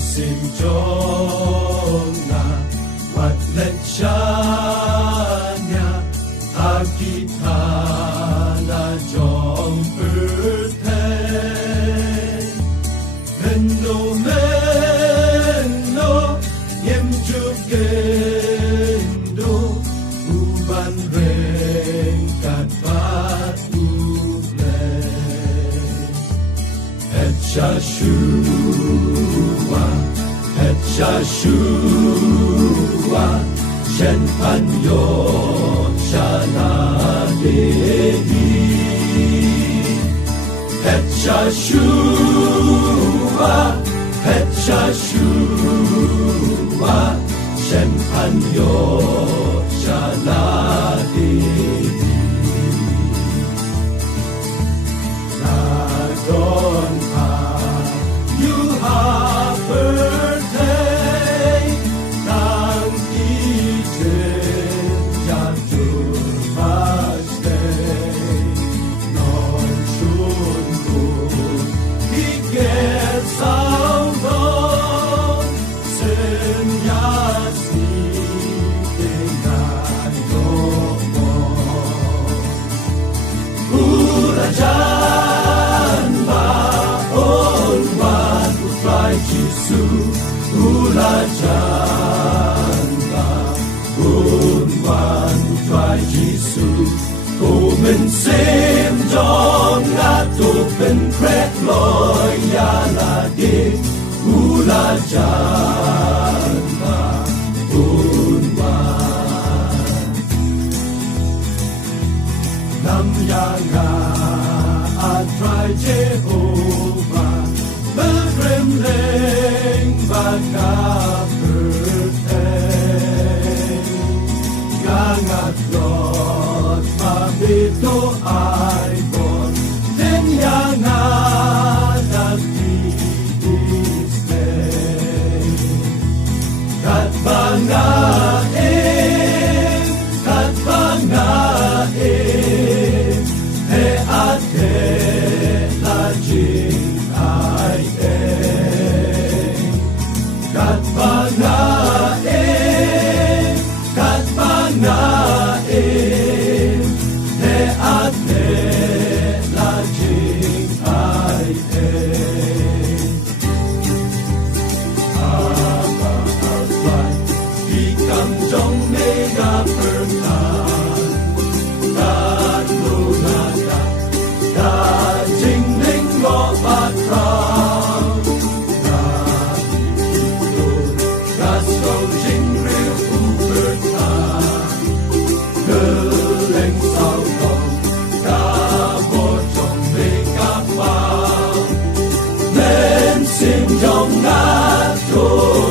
sim jonga wat lechanya akita la jong perte menno yem jugendo uban rengkat batu Shashua, Shen Panyo, Shana Dehi, Shashua, Shen Panyo, Shana Dehi, Ladon Ha, you have birthday, Nang Ijin, Jantur Pasday, Non Shun Kun, He gets out on, Sen Yasni, Tengan Yomon, Urajan Baon Wan Utrai Jisu, Urajan Baon Wan Utrai Jisu, Komen Sem Jong Ato Ben Krek Loy Yalade, Urajan Baon Wan Nam Yanga Atrai Jehovah, Begremleng Baka Birthday, Gangat Lord Mabito Aibon, Ten Yanga Dati Disney, Kat Banga He Ate La Jing Ai Kat Banga He Ate La Jing Ai Aba Alfai Become Jong Mega Perkan Kat Lunaga Kat Jing Ling Lo Bat Rao Kat Ikun Kat Sro Jing Real Ubertan Geleng Sao Kong Kat Bo Jong Mega Pao Nen Sim Jong Ngat Thôi